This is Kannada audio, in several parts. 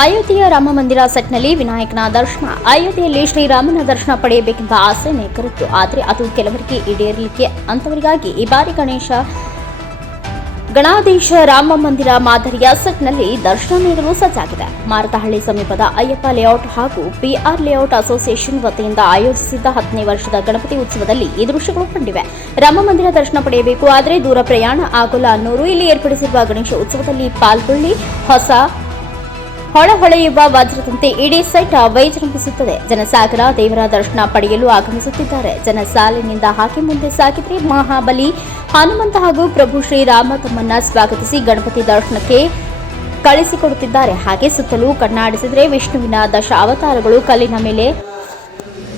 ಅಯೋಧ್ಯೆಯ ರಾಮ ಮಂದಿರ ಸೆಟ್ನಲ್ಲಿ ವಿನಾಯಕನ ದರ್ಶನ. ಅಯೋಧ್ಯೆಯಲ್ಲಿ ಶ್ರೀರಾಮನ ದರ್ಶನ ಪಡೆಯಬೇಕೆಂಬ ಆಸೆ ಅನೇಕರಿತ್ತು. ಆದರೆ ಅದು ಕೆಲವರಿಗೆ ಈಡೇರಲಿಕ್ಕೆ ಅಂತವರಿಗಾಗಿ ಈ ಬಾರಿ ಗಣೇಶ, ಗಣಾಧೀಶ ರಾಮ ಮಂದಿರ ಮಾದರಿಯ ಸೆಟ್ನಲ್ಲಿ ದರ್ಶನ ನೀಡಲು ಸಜ್ಜಾಗಿದೆ. ಮಾರತಹಳ್ಳಿ ಸಮೀಪದ ಅಯ್ಯಪ್ಪ ಲೇಔಟ್ ಹಾಗೂ ಪಿಆರ್ ಲೇಔಟ್ ಅಸೋಸಿಯೇಷನ್ ವತಿಯಿಂದ ಆಯೋಜಿಸಿದ್ದ ಹತ್ತನೇ ವರ್ಷದ ಗಣಪತಿ ಉತ್ಸವದಲ್ಲಿ ಈ ದೃಶ್ಯಗಳು ಕಂಡಿವೆ. ರಾಮ ಮಂದಿರ ದರ್ಶನ ಪಡೆಯಬೇಕು, ಆದರೆ ದೂರ ಪ್ರಯಾಣ ಆಗೋಲ್ಲ ಅನ್ನೋರು ಇಲ್ಲಿ ಏರ್ಪಡಿಸಿರುವ ಗಣೇಶ ಉತ್ಸವದಲ್ಲಿ ಪಾಲ್ಗೊಳ್ಳಿ. ಹೊಸ ಹೊಳಹೊಳೆಯುವ ವಜ್ರದಂತೆ ಇಡೀ ಸೆಟ್ ವೈಜೃಂಭಿಸುತ್ತದೆ ಜನಸಾಗರ, ದೇವರ ದರ್ಶನ ಪಡೆಯಲು ಆಗಮಿಸುತ್ತಿದ್ದಾರೆ. ಜನ ಸಾಲಿನಿಂದ ಹಾಕಿ ಮುಂದೆ ಸಾಗಿದ್ರೆ ಮಹಾಬಲಿ. ಹನುಮಂತ ಹಾಗೂ ಪ್ರಭು ಶ್ರೀರಾಮ ತಮ್ಮನ್ನ ಸ್ವಾಗತಿಸಿ ಗಣಪತಿ ದರ್ಶನಕ್ಕೆ ಕಳಿಸಿಕೊಡುತ್ತಿದ್ದಾರೆ. ಹಾಗೆ ಸುತ್ತಲೂ ಕಣ್ಣಾಡಿಸಿದರೆ ವಿಷ್ಣುವಿನ ದಶ ಅವತಾರಗಳು ಕಲ್ಲಿನ ಮೇಲೆ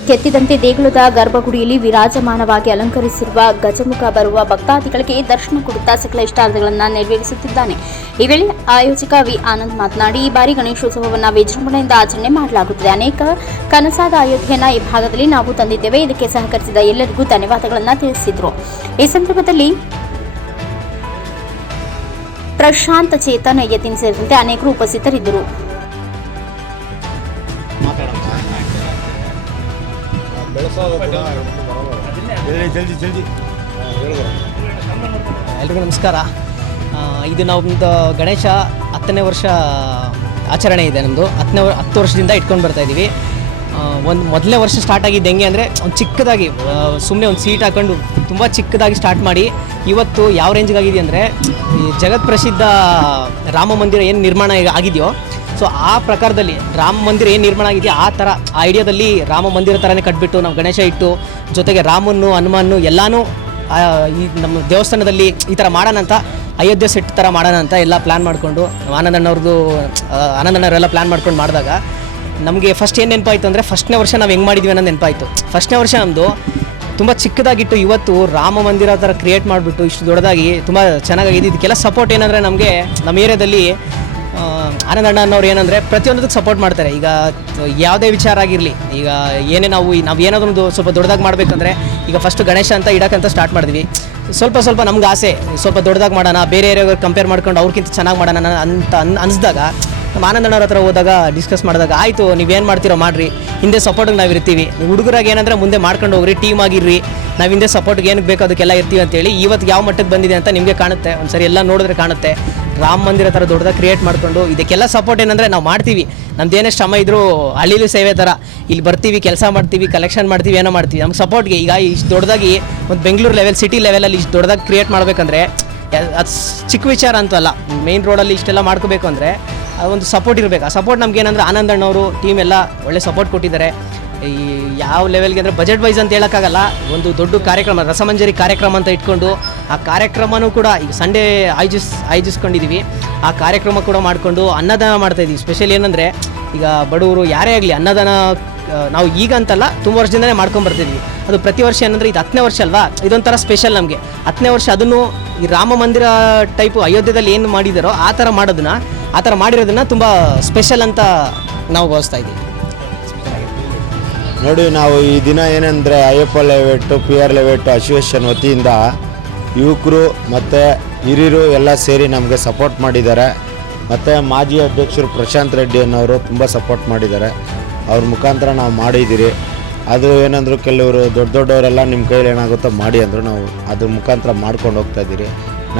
ಕೆತ್ತಿದಂತೆ ದೇಗುಲದ ಗರ್ಭಗುಡಿಯಲ್ಲಿ ವಿರಾಜಮಾನವಾಗಿ ಅಲಂಕರಿಸಿರುವ ಗಜಮುಖ ಬರುವ ಭಕ್ತಾದಿಗಳಿಗೆ ದರ್ಶನ ಕೊಡುತ್ತಾ ಸಕಲ ಇಷ್ಟಾರ್ಥಗಳನ್ನು ನೆರವೇರಿಸುತ್ತಿದ್ದಾನೆ. ಈ ವೇಳೆ ಆಯೋಜಕ ವಿ. ಆನಂದ್ ಮಾತನಾಡಿ, ಈ ಬಾರಿ ಗಣೇಶೋತ್ಸವವನ್ನು ವಿಜೃಂಭಣೆಯಿಂದ ಆಚರಣೆ ಮಾಡಲಾಗುತ್ತದೆ. ಅನೇಕ ಕನಸಾದ ಅಯೋಧ್ಯೆಯನ್ನ ಈ ಭಾಗದಲ್ಲಿ ನಾವು ತಂದಿದ್ದೇವೆ. ಇದಕ್ಕೆ ಸಹಕರಿಸಿದ ಎಲ್ಲರಿಗೂ ಧನ್ಯವಾದಗಳನ್ನು ತಿಳಿಸಿದರು. ಈ ಸಂದರ್ಭದಲ್ಲಿ ಪ್ರಶಾಂತ ಚೇತನ್ ಯತಿನ್ ಸೇರಿದಂತೆ ಅನೇಕರು ಉಪಸ್ಥಿತರಿದ್ದರು. ಎಲ್ರಿಗೂ ನಮಸ್ಕಾರ. ಇದು ನಮ್ಮದು ಗಣೇಶ ಹತ್ತನೇ ವರ್ಷ ಆಚರಣೆ ಇದೆ ನಮ್ಮದು ಹತ್ತನೇ ಹತ್ತು ವರ್ಷದಿಂದ ಇಟ್ಕೊಂಡು ಬರ್ತಾ ಇದ್ದೀವಿ ಒಂದು ಮೊದಲನೇ ವರ್ಷ ಸ್ಟಾರ್ಟ್ ಆಗಿದ್ದು ಹೆಂಗೆ ಅಂದರೆ ಒಂದು ಚಿಕ್ಕದಾಗಿ ಸುಮ್ಮನೆ ಒಂದು ಸೀಟ್ ಹಾಕೊಂಡು ತುಂಬ ಚಿಕ್ಕದಾಗಿ ಸ್ಟಾರ್ಟ್ ಮಾಡಿ ಇವತ್ತು ಯಾವ ರೇಂಜ್ಗಾಗಿದೆ ಅಂದರೆ ಈ ಜಗತ್ ಪ್ರಸಿದ್ಧ ರಾಮ ಮಂದಿರ ಏನು ನಿರ್ಮಾಣ ಆಗಿದೆಯೋ ಸೊ ಆ ಪ್ರಕಾರದಲ್ಲಿ ರಾಮ ಮಂದಿರ ಏನು ನಿರ್ಮಾಣ ಆಗಿದೆಯೋ? ಆ ಥರ ಆ ಐಡಿಯಾದಲ್ಲಿ ರಾಮ ಮಂದಿರ ಥರನೇ ಕಟ್ಬಿಟ್ಟು ನಾವು ಗಣೇಶ ಇಟ್ಟು, ಜೊತೆಗೆ ರಾಮನ್ನು ಹನುಮಾನು ಎಲ್ಲನೂ ಈ ನಮ್ಮ ದೇವಸ್ಥಾನದಲ್ಲಿ ಈ ಥರ ಮಾಡೋಣ ಅಂತ, ಅಯೋಧ್ಯೆ ಸೆಟ್ ಥರ ಮಾಡೋಣ ಅಂತ ಎಲ್ಲ ಪ್ಲ್ಯಾನ್ ಮಾಡಿಕೊಂಡು, ಆನಂದಣ್ಣವ್ರದ್ದು ಆನಂದಣ್ಣವರೆಲ್ಲ ಪ್ಲ್ಯಾನ್ ಮಾಡ್ಕೊಂಡು ಮಾಡಿದಾಗ ನಮಗೆ ಫಸ್ಟ್ ಏನು ನೆನಪಾಯಿತು ಅಂದರೆ ಫಸ್ಟ್ನೇ ವರ್ಷ ನಾವು ಹೆಂಗೆ ಮಾಡಿದ್ವಿ ಅನ್ನೋದು ನೆನಪಾಯಿತು. ಫಸ್ಟ್ನೇ ವರ್ಷ ನಮ್ಮದು ತುಂಬ ಚಿಕ್ಕದಾಗಿಟ್ಟು ಇವತ್ತು ರಾಮ ಮಂದಿರ ಥರ ಕ್ರಿಯೇಟ್ ಮಾಡಿಬಿಟ್ಟು ಇಷ್ಟು ದೊಡ್ಡದಾಗಿ ತುಂಬ ಚೆನ್ನಾಗಾಗಿದೆ. ಇದಕ್ಕೆಲ್ಲ ಸಪೋರ್ಟ್ ಏನಂದರೆ ನಮಗೆ ನಮ್ಮ ಏರಿಯಾದಲ್ಲಿ ಆನಂದಣ್ಣ ಅನ್ನೋರು ಏನಂದರೆ ಪ್ರತಿಯೊಂದಕ್ಕೆ ಸಪೋರ್ಟ್ ಮಾಡ್ತಾರೆ. ಈಗ ಯಾವುದೇ ವಿಚಾರ ಆಗಿರಲಿ, ಈಗ ಏನೇ ನಾವು ನಾವು ಏನಾದರೂ ಸ್ವಲ್ಪ ದೊಡ್ಡದಾಗಿ ಮಾಡಬೇಕಂದ್ರೆ, ಈಗ ಫಸ್ಟ್ ಗಣೇಶ ಅಂತ ಇಡೋಕ್ಕಂತ ಸ್ಟಾರ್ಟ್ ಮಾಡಿದ್ವಿ. ಸ್ವಲ್ಪ ಸ್ವಲ್ಪ ನಮ್ಗೆ ಆಸೆ, ಸ್ವಲ್ಪ ದೊಡ್ಡದಾಗಿ ಮಾಡೋಣ, ಬೇರೆ ಏರಿಯಾಗೆ ಕಂಪೇರ್ ಮಾಡ್ಕೊಂಡು ಅವ್ರಿಗಿಂತ ಚೆನ್ನಾಗಿ ಮಾಡೋಣ ಅಂತ ಅನ್ ಅನಿಸ್ದಾಗ ಆನಂದಣ್ಣವ್ರ ಹತ್ರ ಹೋದಾಗ ಡಿಸ್ಕಸ್ ಮಾಡಿದಾಗ, ಆಯಿತು ನೀವೇನು ಮಾಡ್ತೀರೋ ಮಾಡಿರಿ. ಹಿಂದೆ ಸಪೋರ್ಟಿಗೆ ನಾವು ಇರ್ತೀವಿ. ಹುಡುಗರಾಗಿ ಏನಂದ್ರೆ ಮುಂದೆ ಮಾಡ್ಕೊಂಡು ಹೋಗ್ರಿ ಟೀಮ್ ಆಗಿರ್ರಿ. ನಾವು ಹಿಂದೆ ಸಪೋರ್ಟ್ಗೆ ಏನಕ್ಕೆ ಬೇಕೋ ಅದಕ್ಕೆಲ್ಲ ಇರ್ತೀವಿ ಅಂತೇಳಿ ಇವತ್ತು ಯಾವ ಮಟ್ಟಕ್ಕೆ ಬಂದಿದೆ ಅಂತ ನಿಮಗೆ ಕಾಣುತ್ತೆ. ಒಂದು ಸರಿ ಎಲ್ಲ ನೋಡಿದ್ರೆ ಕಾಣುತ್ತೆ. ರಾಮ ಮಂದಿರ ಥರ ದೊಡ್ಡದಾಗ ಕ್ರಿಯೇಟ್ ಮಾಡಿಕೊಂಡು ಇದಕ್ಕೆಲ್ಲ ಸಪೋರ್ಟ್ ಏನಂದರೆ ನಾವು ಮಾಡ್ತೀವಿ. ನಮ್ದು ಏನೇ ಶ್ರಮ ಇದ್ದರೂ ಹಳ್ಳಿಲಿ ಸೇವೆ ಥರ ಇಲ್ಲಿ ಬರ್ತೀವಿ, ಕೆಲಸ ಮಾಡ್ತೀವಿ ಕಲೆಕ್ಷನ್ ಮಾಡ್ತೀವಿ, ಏನೋ ಮಾಡ್ತೀವಿ. ನಮ್ಗೆ ಸಪೋರ್ಟ್ಗೆ ಈಗ ಇಷ್ಟು ದೊಡ್ಡದಾಗಿ ಒಂದು ಬೆಂಗಳೂರು ಲೆವೆಲ್ ಸಿಟಿ ಲೆವೆಲಲ್ಲಿ ಇಷ್ಟು ದೊಡ್ಡದಾಗಿ ಕ್ರಿಯೇಟ್ ಮಾಡಬೇಕಂದ್ರೆ, ಅದು ಚಿಕ್ಕ ವಿಚಾರ ಅಂತಲ್ಲ. ಮೇನ್ ರೋಡಲ್ಲಿ ಇಷ್ಟೆಲ್ಲ ಮಾಡ್ಕೋಬೇಕು ಅಂದರೆ ಒಂದು ಸಪೋರ್ಟ್ ಇರಬೇಕು. ಆ ಸಪೋರ್ಟ್ ನಮ್ಗೆ ಏನಂದ್ರೆ ಆನಂದಣ್ಣವರು ಟೀಮ್ ಎಲ್ಲ ಒಳ್ಳೆ ಸಪೋರ್ಟ್ ಕೊಟ್ಟಿದ್ದಾರೆ. ಈ ಯಾವ ಲೆವೆಲ್ಗೆ ಅಂದರೆ ಬಜೆಟ್ ವೈಸ್ ಅಂತ ಹೇಳೋಕ್ಕಾಗಲ್ಲ, ಒಂದು ದೊಡ್ಡ ಕಾರ್ಯಕ್ರಮ, ರಸಮಂಜರಿ ಕಾರ್ಯಕ್ರಮ ಅಂತ ಇಟ್ಕೊಂಡು, ಆ ಕಾರ್ಯಕ್ರಮನೂ ಕೂಡ ಈಗ ಸಂಡೇ ಆಯೋಜಿಸ್ ಆಯೋಜಿಸ್ಕೊಂಡಿದ್ದೀವಿ ಆ ಕಾರ್ಯಕ್ರಮ ಕೂಡ ಮಾಡಿಕೊಂಡು ಅನ್ನದಾನ ಮಾಡ್ತಾಯಿದ್ದೀವಿ ಸ್ಪೆಷಲ್ ಏನಂದರೆ, ಈಗ ಬಡವರು ಯಾರೇ ಆಗಲಿ ಅನ್ನದಾನ ನಾವು ಈಗ ಅಂತಲ್ಲ ತುಂಬ ವರ್ಷದಿಂದಲೇ ಮಾಡ್ಕೊಂಡು ಬರ್ತಿದ್ವಿ. ಅದು ಪ್ರತಿ ವರ್ಷ ಏನಂದರೆ ಇದು ಹತ್ತನೇ ವರ್ಷ ಅಲ್ವಾ? ಇದೊಂಥರ ಸ್ಪೆಷಲ್ ನಮಗೆ. ಹತ್ತನೇ ವರ್ಷ ಅದನ್ನು ಈ ರಾಮ ಮಂದಿರ ಟೈಪು ಅಯೋಧ್ಯೆದಲ್ಲಿ ಏನು ಮಾಡಿದಾರೋ ಆ ಥರ ಮಾಡೋದನ್ನ, ಆ ಥರ ಮಾಡಿರೋದನ್ನ ತುಂಬ ಸ್ಪೆಷಲ್ ಅಂತ ನಾವು ಭಾವಿಸ್ತಾ ಇದ್ದೀವಿ ನೋಡಿ, ನಾವು ಈ ದಿನ ಏನಂದರೆ Ayyappa layout P R layout association ವತಿಯಿಂದ ಯುವಕರು ಮತ್ತು ಹಿರಿಯರು ಎಲ್ಲ ಸೇರಿ ನಮಗೆ ಸಪೋರ್ಟ್ ಮಾಡಿದ್ದಾರೆ. ಮತ್ತು ಮಾಜಿ ಅಧ್ಯಕ್ಷರು ಪ್ರಶಾಂತ್ ರೆಡ್ಡಿ ಅನ್ನೋರು ತುಂಬ ಸಪೋರ್ಟ್ ಮಾಡಿದ್ದಾರೆ. ಅವ್ರ ಮುಖಾಂತರ ನಾವು ಮಾಡಿದ್ದೀರಿ. ಅದು ಏನಂದ್ರು ಕೆಲವರು ದೊಡ್ಡ ದೊಡ್ಡವರೆಲ್ಲ ನಿಮ್ಮ ಕೈಲಿ ಏನಾಗುತ್ತೋ ಮಾಡಿ ಅಂದರು ನಾವು ಅದ್ರ ಮುಖಾಂತರ ಮಾಡ್ಕೊಂಡು ಹೋಗ್ತಾ ಇದ್ದೀರಿ.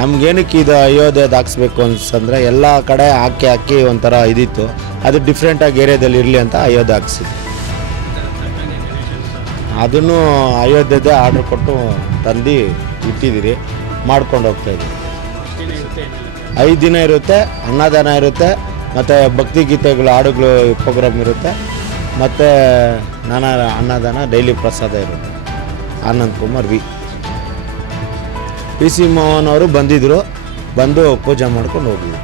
ನಮಗೇನಕ್ಕೆ ಇದು ಅಯೋಧ್ಯೆದು ಹಾಕ್ಸ್ಬೇಕು ಅನ್ಸಂದ್ರೆ ಎಲ್ಲ ಕಡೆ ಹಾಕಿ ಹಾಕಿ ಒಂಥರ ಇದಿತ್ತು. ಅದು ಡಿಫ್ರೆಂಟಾಗಿ ಏರಿಯಾದಲ್ಲಿ ಇರಲಿ ಅಂತ ಅಯೋಧ್ಯೆ ಹಾಕ್ಸಿದ್ವಿ. ಅದನ್ನು ಅಯೋಧ್ಯೆದೇ ಆರ್ಡ್ರ್ ಕೊಟ್ಟು ತಂದು ಇಟ್ಟಿದ್ದೀರಿ, ಮಾಡ್ಕೊಂಡು ಹೋಗ್ತಾ ಇದ್ದೀವಿ. ಐದು ದಿನ ಇರುತ್ತೆ, ಅನ್ನದಾನ ಇರುತ್ತೆ, ಮತ್ತು ಭಕ್ತಿ ಗೀತೆಗಳು ಹಾಡುಗಳು ಪ್ರೋಗ್ರಾಮ್ ಇರುತ್ತೆ, ಮತ್ತು ನಾನಾ ಅನ್ನದಾನ, ಡೈಲಿ ಪ್ರಸಾದ ಇರುತ್ತೆ. Anand Kumar V. P C Mohan ಅವರು ಬಂದಿದ್ದರು ಬಂದು ಪೂಜೆ ಮಾಡ್ಕೊಂಡು ಹೋಗಿದ್ರು.